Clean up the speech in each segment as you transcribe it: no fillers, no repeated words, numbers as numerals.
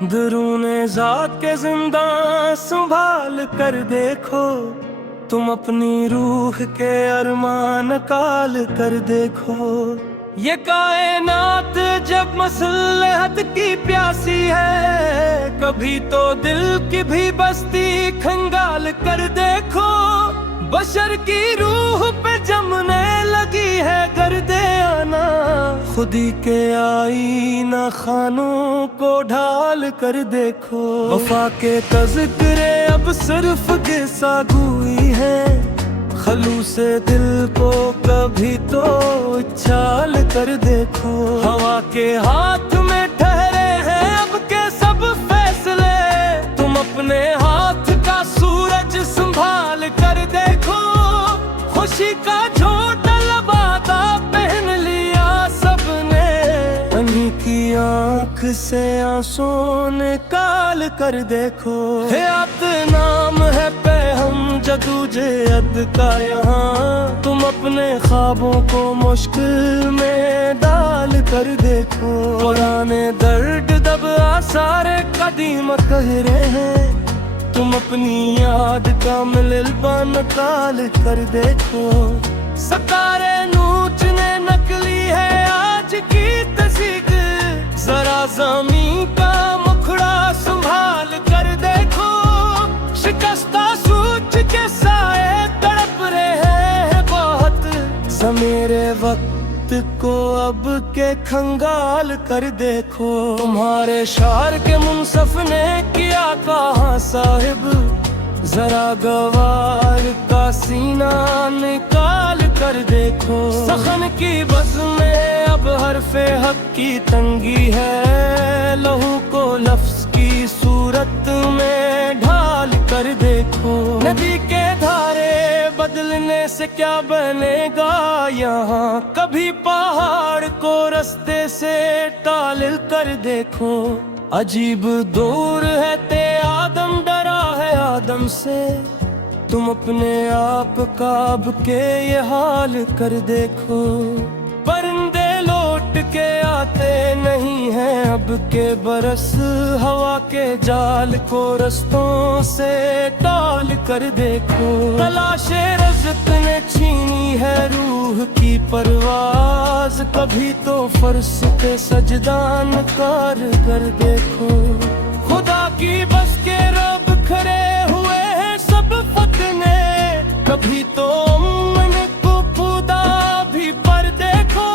दरूने जात के जिंदा संभाल कर देखो, तुम अपनी रूह के अरमान काल कर देखो। ये कायनात जब मसलहत की प्यासी है, कभी तो दिल की भी बस्ती खंगाल कर देखो। बशर की रूह पे जमने लगी है गर्दे आना, खुदी के आईना खानों को ढाल कर देखो। वफा के तज़किरे अब सिर्फ किस्सा गोई है, खलूसे दिल को कभी तो उछाल कर देखो। हवा के हाथ में ठहरे हैं अब के सब फैसले, तुम अपने हाथ का सूरज संभाल कर देखो। खुशी का छोटा लबादा पहन लिया सबने, अन्ही की आँख से आंसू निकाल कर देखो। हयात नाम है हम जदोजहद का यहाँ, तुम अपने ख्वाबों को मुश्किल में डाल कर देखो। पुराने दर्द दब आसारे कदीम कह रहे हैं, तुम अपनी याद का मिलबा निकाल कर देखो। सतारे नूचने नकली है आज की तस्वीर, जरा ज़मीं का मुखड़ा संभाल कर देखो। शिकस्ता सूच के साए तड़प रहे हैं बहुत, ज़मीरे वक्त को अब के खंगाल कर देखो। तुम्हारे शार के मुनसफ ने किया कहा साहिब, जरा गवार का सीना निकाल कर देखो। सखन की बज़ में अब हरफे हक की तंगी है, लहू को लफ्ज़ की सूरत में ढाल कर देखो। नदी के धारे बदलने से क्या बनेगा यहाँ, कभी पहाड़ को रास्ते से टाल कर देखो। अजीब दूर है ते आदम डरा है आदम से, तुम अपने आप का अब के ये हाल कर देखो। परिंदे लौट के आते नहीं हैं अब के बरस, हवा के जाल को रस्तों से टाल कर देखो। तलाशे रज़्क़ ने छीनी है रूह की परवाज़, कभी तो फर्श पे सजदान कार कर देखो। खुदा की बस के रब खड़े हुए हैं सब फतने, कभी तो मन को खुदा भी पर देखो।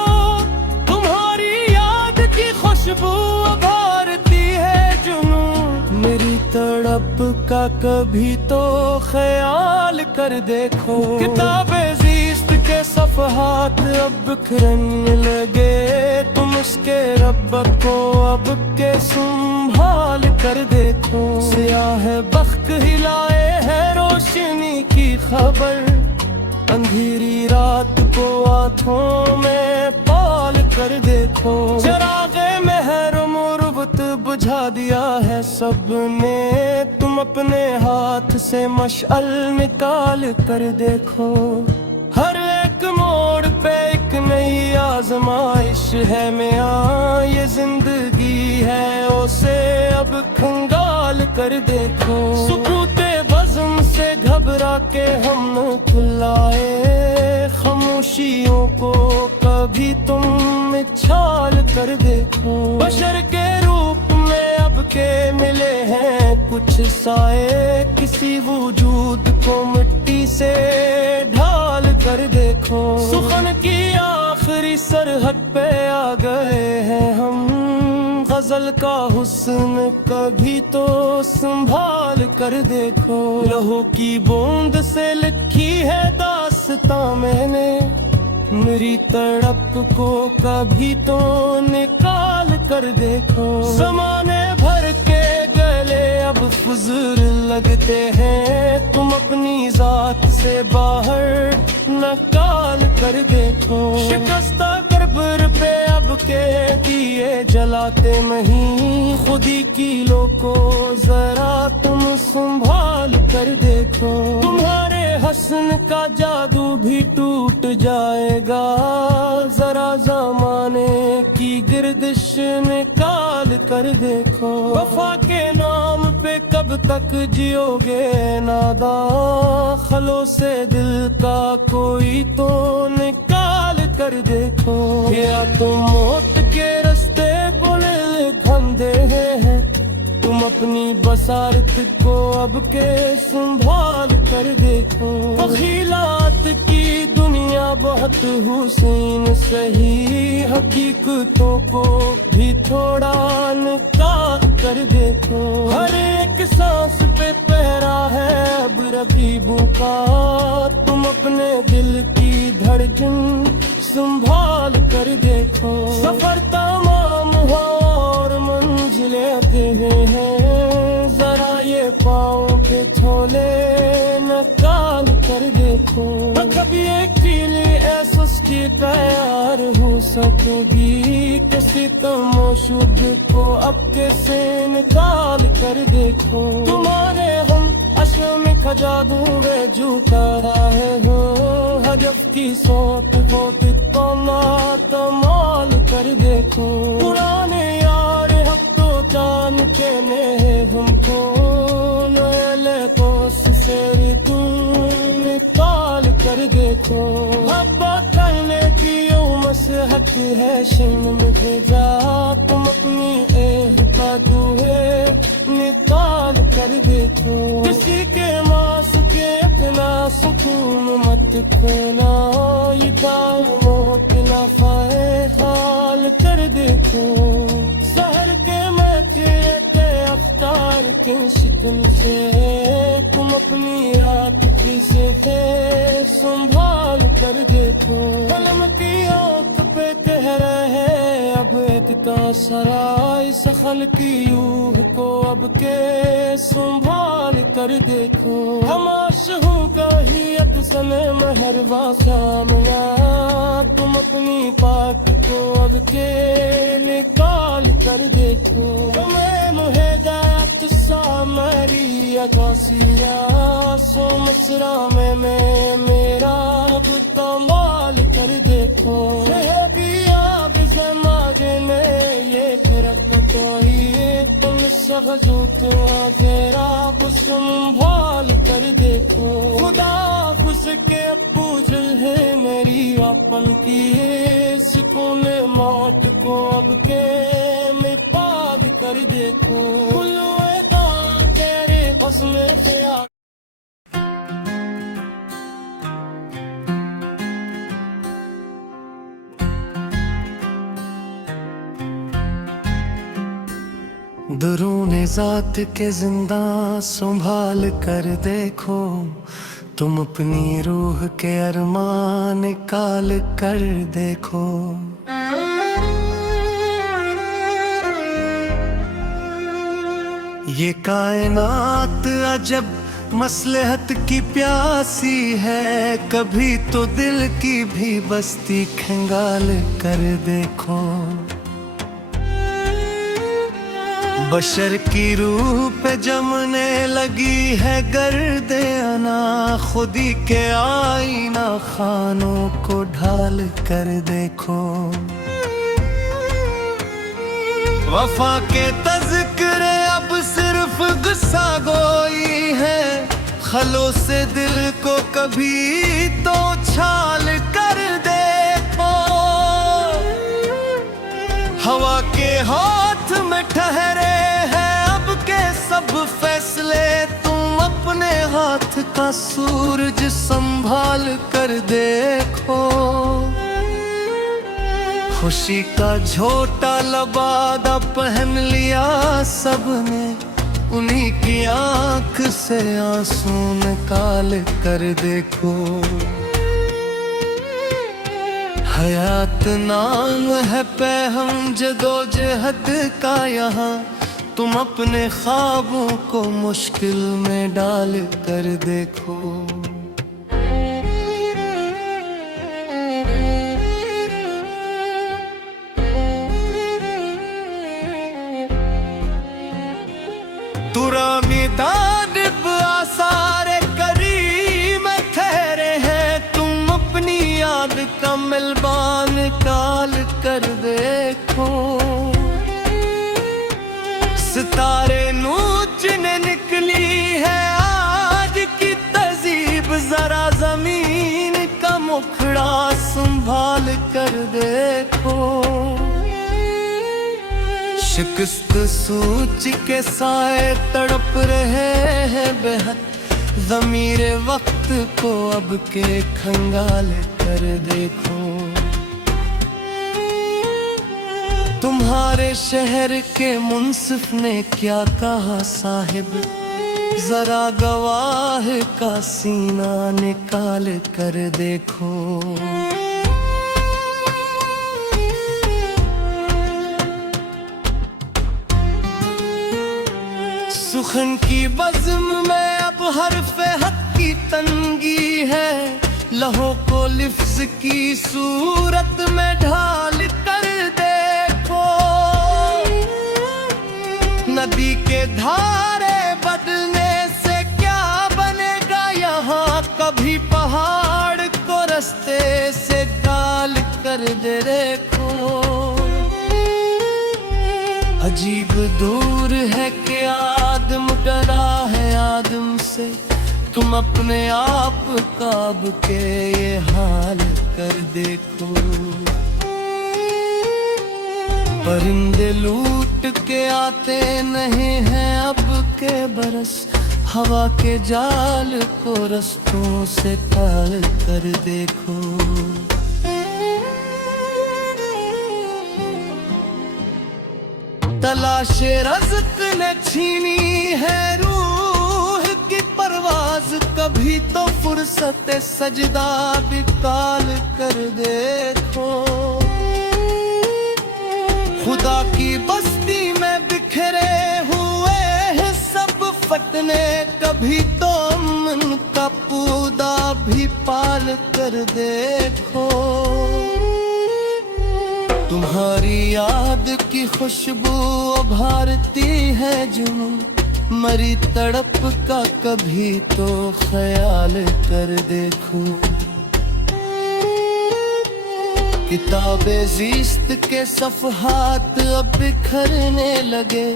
तुम्हारी याद की खुशबू उभारती है जुनून, मेरी तड़प का कभी तो ख्याल कर देखो। किताबे ज़ीस्त के सफ़हात अब बिखरने लगे, तुम उसके रब को अब के संभाल कर देखो। सियाह बख्त हिलाए है रोशनी की खबर, अंधेरी रात को आँखों में पाल कर देखो। चरागे महर मुरबत बुझा दिया है सबने, तुम अपने हाथ से मशअल निकाल कर देखो। हर एक मोड़ पे एक नई आजमाइश है मियां, ये जिंदगी है उसे अब खंगाल कर देखो। सुकूते बज़्म से घबरा के हम न खुलाए, खामोशियों को कभी तुम छाल कर देखो। बशर के रूप में अब के मिले हैं कुछ साए, किसी वजूद को मिट्टी से ढाल कर देखो। सुखन की आखिरी सरहद पे आ गए हैं हम, गजल का हुस्न कभी तो संभाल कर देखो। लहू की बूंद से लिखी है दास्तां मैंने, मेरी तड़प को कभी तो निकाल कर देखो। ज़माने भर के गले अब फुजुर लगते हैं, तुम अपनी जात से बाहर निकाल कर देखो। शिकस्ता कब्र पे अब के दिए जलाते नहीं, खुदी की लो को जरा तुम संभाल कर देखो। तुम्हारे हसन का जादू भी टूट जाएगा, जरा ज़माने की गर्दिश निकाल कर देखो। वफा के नाम पे कब तक जियोगे नादा, खलो से दिल का कोई तो निकाल कर देखो। या तुम मौत के रास्ते बोले खंदे हैं, तुम अपनी बसारत को अब के संभाल कर देखो। ख़िलात की दुनिया बहुत हुस्न सही, हकीकतों को भी थोड़ा निकाल कर देखो। हर एक सांस पे पहरा है अब रकीबों का, तुम अपने दिल की धड़कन संभाल कर देखो। सफर तमाम हो और मंजिलें आते हैं, जरा ये पाँव के छोले निकाल कर देखो। कभी एक कीली एहसास की तैयार हो सकेगी, किसी तमोशुद को अब के से निकाल कर देखो। तुम्हारे हम अशर में खजादू वे जूता रहे हो, हजफ की सोत हो तमाल कर देखो। पुराने यार हक तो जान के ने हमको, नए को से निकाल कर देखो। अब करने की मसहत है शिम में भेजा, तुम अपनी दुए निकाल कर देखो। किसी के मास के इतना सुकून मत खोना, ये दामों के नफाए हाल कर देखो। शहर के मचे के अफ्तार के शिकन से, तुम अपनी रात की से संभाल कर देखो। कलम की ओट पे कह रहे अब एक का सराय, सखल की यूह को अब के संभाल कर देखो। हमाश हूँ कहियत समय महरवा सामना, तुम अपनी पाक को अब के निकाल कर देखो। मैं मुहेदा सामरी अकासिया, सो मसरा में मेरा अब कमाल कर देखो। ने ये तुम सगजू तेरा कुछ संभाल कर देखो। खुदा खुश के पूजल है मेरी अपन की, सुकून मौत को अब के में पाग कर देखो। तेरे उसमें से दरूने ज़ात के जिंदा संभाल कर देखो, तुम अपनी रूह के अरमान निकाल कर देखो। ये कायनात अजब मसलहत की प्यासी है, कभी तो दिल की भी बस्ती खंगाल कर देखो। बशर की रूह पे जमने लगी है गर्दे अना, खुदी के आईना खानों को ढाल कर देखो। वफा के तज़किरे अब सिर्फ गुस्सा गोई है, खलो से दिल को कभी तो छाल कर देखो। हवा के हाथ में ठहरे हैं अब के सब फैसले, तुम अपने हाथ का सूरज संभाल कर देखो। खुशी का झोटा लबादा पहन लिया सबने, उन्हीं की आंख से आंसू निकाल कर देखो। हयात नाम है पैहम जदोजहद का यहाँ, तुम अपने ख्वाबों को मुश्किल में डाल कर देखो। तुरा मितानिब आसारे करीम थे, कर देखो। शिकस्त सूच के साए तड़प रहे हैं बेहद, ज़मीरे वक्त को अब के खंगाल कर देखो। तुम्हारे शहर के मुंसिफ ने क्या कहा साहिब, जरा गवाह का सीना निकाल कर देखो। सुखन की बज़्म में अब हर्फ़े हक की तंगी है, लहो को लिफ्ज़ की सूरत में ढाल कर देखो। नदी के धारे बदलने से क्या बनेगा यहाँ, कभी पहाड़ को रास्ते से डाल कर देखो। अजीब दूर है कि आदम डरा है आदम से, तुम अपने आप का अब के ये हाल कर देखो। परिंदे लूट के आते नहीं हैं अब के बरस, हवा के जाल को रस्तों से टाल कर देखो। तलाशे रज़्क़ ने छीनी है रूह की परवाज़, कभी तो फुर्सत सजदा भी काल कर देखो। खुदा की बस्ती में बिखरे हुए हैं सब फतने, कभी तो अमन का पौधा भी पाल कर देखो। तुम्हारी याद की खुशबू उभारती है जुनून, मरी तड़प का कभी तो ख्याल कर देखो। किताबे ज़िस्त के सफ़हात अब बिखरने लगे,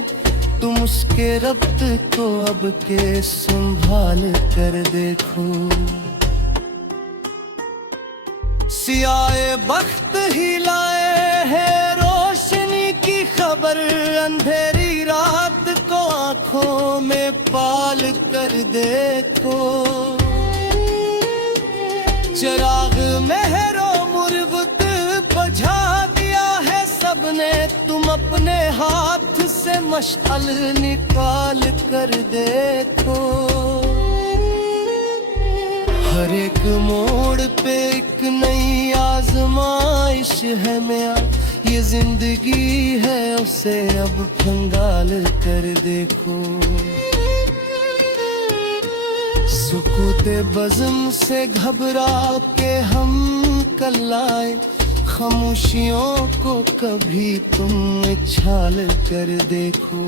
तुम उसके रब्त को अब के संभाल कर देखो। सियाए बख्त ही लाए है रोशनी की खबर, अंधेरी रात को आंखों में पाल कर देखो। चिराग मेहरो मुरबत बुझा दिया है सबने, तुम अपने हाथ से मशअल निकाल कर देखो। हर एक मोड़ पे एक नई आजमाइश है मियां, ये जिंदगी है उसे अब खंगाल कर देखो। सुकूते बज़्म से घबरा के हम कल आए, खामोशियों को कभी तुम छाल कर देखो।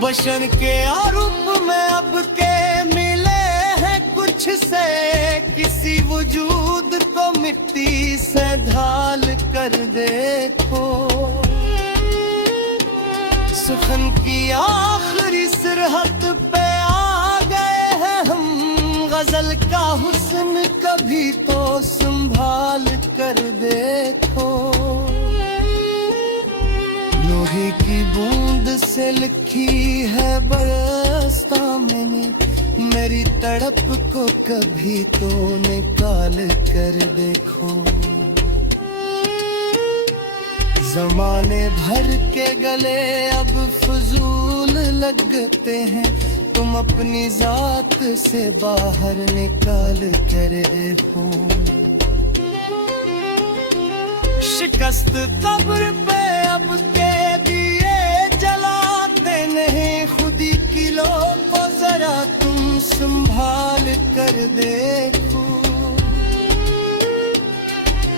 बशर के आरूप में अब के मिले हैं कुछ से, किसी वजूद को मिट्टी से ढाल कर देखो। सुखन की आखिरी सरहद पे आ गए हैं हम, गजल का हुस्न कभी तो संभाल कर देखो। लोहे की बूंद से लिखी है बरसता मैंने, मेरी तड़प को कभी तो निकाल कर देखो। ज़माने भर के गले अब फजूल लगते हैं, तुम अपनी जात से बाहर निकाल कर देखो। शिकस्त कब्र पे अब के दिए जलाते नहीं, खुदी किलो को जरा तुम संभाल कर देखो।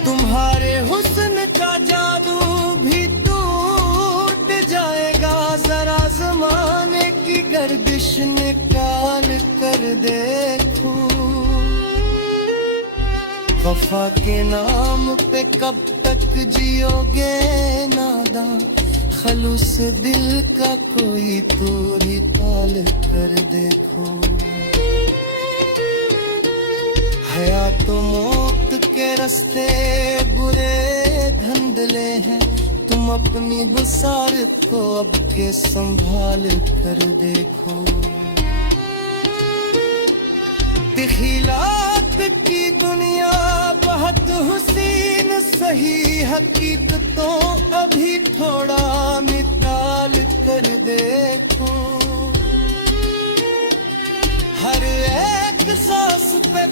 तुम्हारे हुस्न का जादू भी टूट जाएगा, जरा ज़माने की गर्दिश निकाल कर देखो। वफा के नाम पे कब तक जियोगे नादां, खलूस दिल का कोई तूरी ताल कर देखो। हयात तो मौत के रास्ते बुरे धंधले हैं, तुम अपनी बसारत को अब के संभाल कर देखो। दिखिलात की दुनिया बहुत हुसीन सही, हकीकतों अभी थोड़ा मिसाल कर देखो। हर एक सांस पे